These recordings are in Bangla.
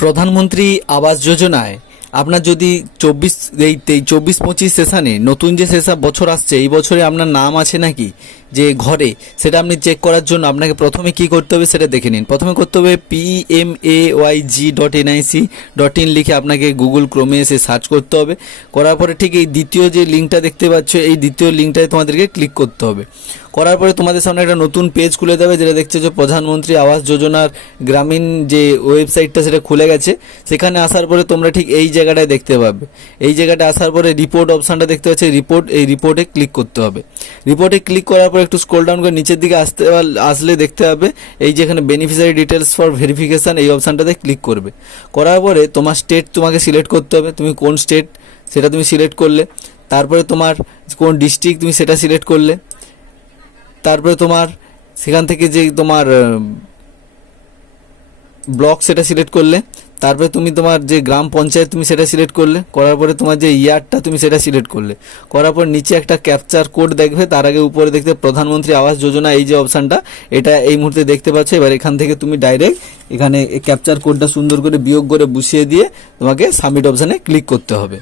প্রধানমন্ত্রী আবাস যোজনায় আপনার যদি 24-25 সেশনে নতুন যে সেশন বছর আসছে এই বছরে আপনার নাম আছে নাকি যে ঘরে, সেটা আপনি চেক করার জন্য আপনাকে প্রথমে কি করতে হবে সেটা দেখে নিন। প্রথমে করতে হবে PMAYG.nic.in লিখে আপনাকে গুগল ক্রোমে এসে সার্চ করতে হবে। করার পরে ঠিক এই দ্বিতীয় যে লিঙ্কটা দেখতে পাচ্ছ এই দ্বিতীয় লিঙ্কটায় তোমাদেরকে ক্লিক করতে হবে। করার পরে তোমাদের সামনে একটা নতুন পেজ খুলে দেবে, যেটা দেখছো যে প্রধানমন্ত্রী আবাস যোজনার গ্রামীণ যে ওয়েবসাইটটা সেটা খুলে গেছে। সেখানে আসার পরে তোমরা ঠিক এই জায়গাটায় দেখতে পাবে, এই জায়গাটা আসার পরে রিপোর্ট অপশানটা দেখতে পাচ্ছি, এই রিপোর্টে ক্লিক করতে হবে। রিপোর্টে ক্লিক করার পর একটু স্ক্রল ডাউন করে নিচের দিকে আসলে দেখতে হবে এই যেখানে বেনিফিশিয়ারি ডিটেলস ফর ভেরিফিকেশান এই অপশানটাতে ক্লিক করবে। করার পরে তোমার স্টেট তোমাকে সিলেক্ট করতে হবে, তুমি কোন স্টেট সেটা তুমি সিলেক্ট করলে। তারপরে তোমার কোন ডিস্ট্রিক্ট তুমি সেটা সিলেক্ট করলে। তারপরে তোমার সেখান থেকে যে তোমার ব্লক সেটা সিলেক্ট করলে। তারপরে তুমি তোমার যে গ্রাম পঞ্চায়েত তুমি সেটা সিলেক্ট করলে। করার পরে তোমার যে ইয়ারটা তুমি সেটা সিলেক্ট করলে। করার পর নিচে একটা ক্যাপচার কোড দেখবে, তার আগে উপরে দেখতে প্রধানমন্ত্রী আবাস যোজনা এই যে অপশানটা এটা এই মুহূর্তে দেখতে পাচ্ছ। এবার এখান থেকে তুমি ডাইরেক্ট এখানে ক্যাপচার কোডটা সুন্দর করে বিয়োগ করে বসিয়ে দিয়ে তোমাকে সাবমিট অপশানে ক্লিক করতে হবে।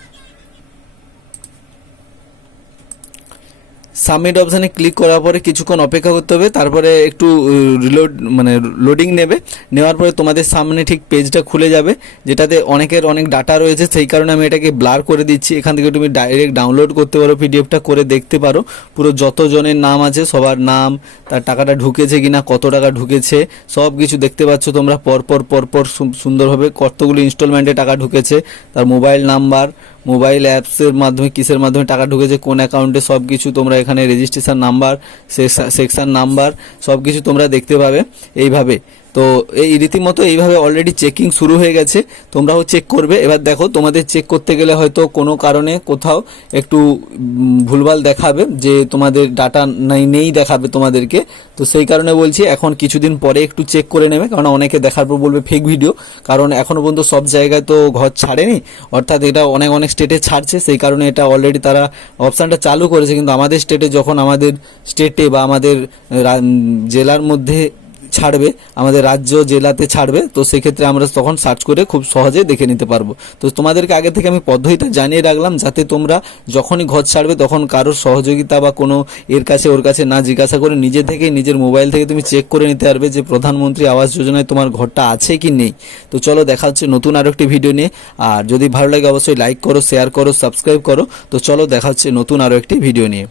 সাবমিট অপশানে ক্লিক করার পরে কিছুক্ষণ অপেক্ষা করতে হবে, তারপরে একটু লোডিং নেবে। নেওয়ার পরে তোমাদের সামনে ঠিক পেজটা খুলে যাবে, যেটাতে অনেক ডাটা রয়েছে, সেই কারণে আমি এটাকে ব্লার করে দিচ্ছি। এখান থেকে তুমি ডাইরেক্ট ডাউনলোড করতে পারো, পিডিএফটা করে দেখতে পারো পুরো যতজনের নাম আছে সবার নাম, তার টাকাটা ঢুকেছে কিনা, কত টাকা ঢুকেছে সব কিছু দেখতে পাচ্ছ তোমরা পরপর সুন্দরভাবে কতগুলো ইনস্টলমেন্টে টাকা ঢুকেছে, তার মোবাইল নাম্বার, মোবাইল অ্যাপসের মাধ্যমে কিসের মাধ্যমে টাকা ঢুকেছে, কোন অ্যাকাউন্টে, সব কিছু তোমরা এখানে রেজিস্ট্রেশন নাম্বার, সেকশন নাম্বার সব কিছু তোমরা দেখতে পাবে এইভাবে। তো এই রীতিমতো এইভাবে অলরেডি চেকিং শুরু হয়ে গেছে, তোমরাও চেক করবে। এবার দেখো তোমাদের চেক করতে গেলে হয়তো কোনো কারণে কোথাও একটু ভুলভাল দেখাবে, যে তোমাদের ডাটা নেই দেখাবে তোমাদেরকে। তো সেই কারণে বলছি এখন কিছুদিন পরে একটু চেক করে নেবে, কারণ অনেকে দেখার পর বলবে ফেক ভিডিও, কারণ এখনও পর্যন্ত সব জায়গায় তো ঘর ছাড়েনি, অর্থাৎ এটা অনেক স্টেটে ছাড়ছে, সেই কারণে এটা অলরেডি তারা অপশানটা চালু করেছে। কিন্তু আমাদের স্টেটে যখন আমাদের স্টেটে বা আমাদের জেলার মধ্যে ছাড়বে, আমাদের রাজ্য জেলাতে ছাড়বে, তো সেক্ষেত্রে আমরা তখন সার্চ করে খুব সহজে দেখে নিতে পারবো। তো তোমাদেরকে আগে থেকে আমি পদ্ধতিটা জানিয়ে রাখলাম, যাতে তোমরা যখনই ঘর ছাড়বে তখন কারোর সহযোগিতা বা কোনো এর কাছে ওর কাছে না জিজ্ঞাসা করে নিজে থেকেই নিজের মোবাইল থেকে তুমি চেক করে নিতে পারবে যে প্রধানমন্ত্রী আবাস যোজনায় তোমার ঘরটা আছে কি নেই। তো চলো দেখা হচ্ছে নতুন আরও একটি ভিডিও নিয়ে। আর যদি ভালো লাগে অবশ্যই লাইক করো, শেয়ার করো, সাবস্ক্রাইব করো। তো চলো দেখা হচ্ছে নতুন আরও একটি ভিডিও নিয়ে।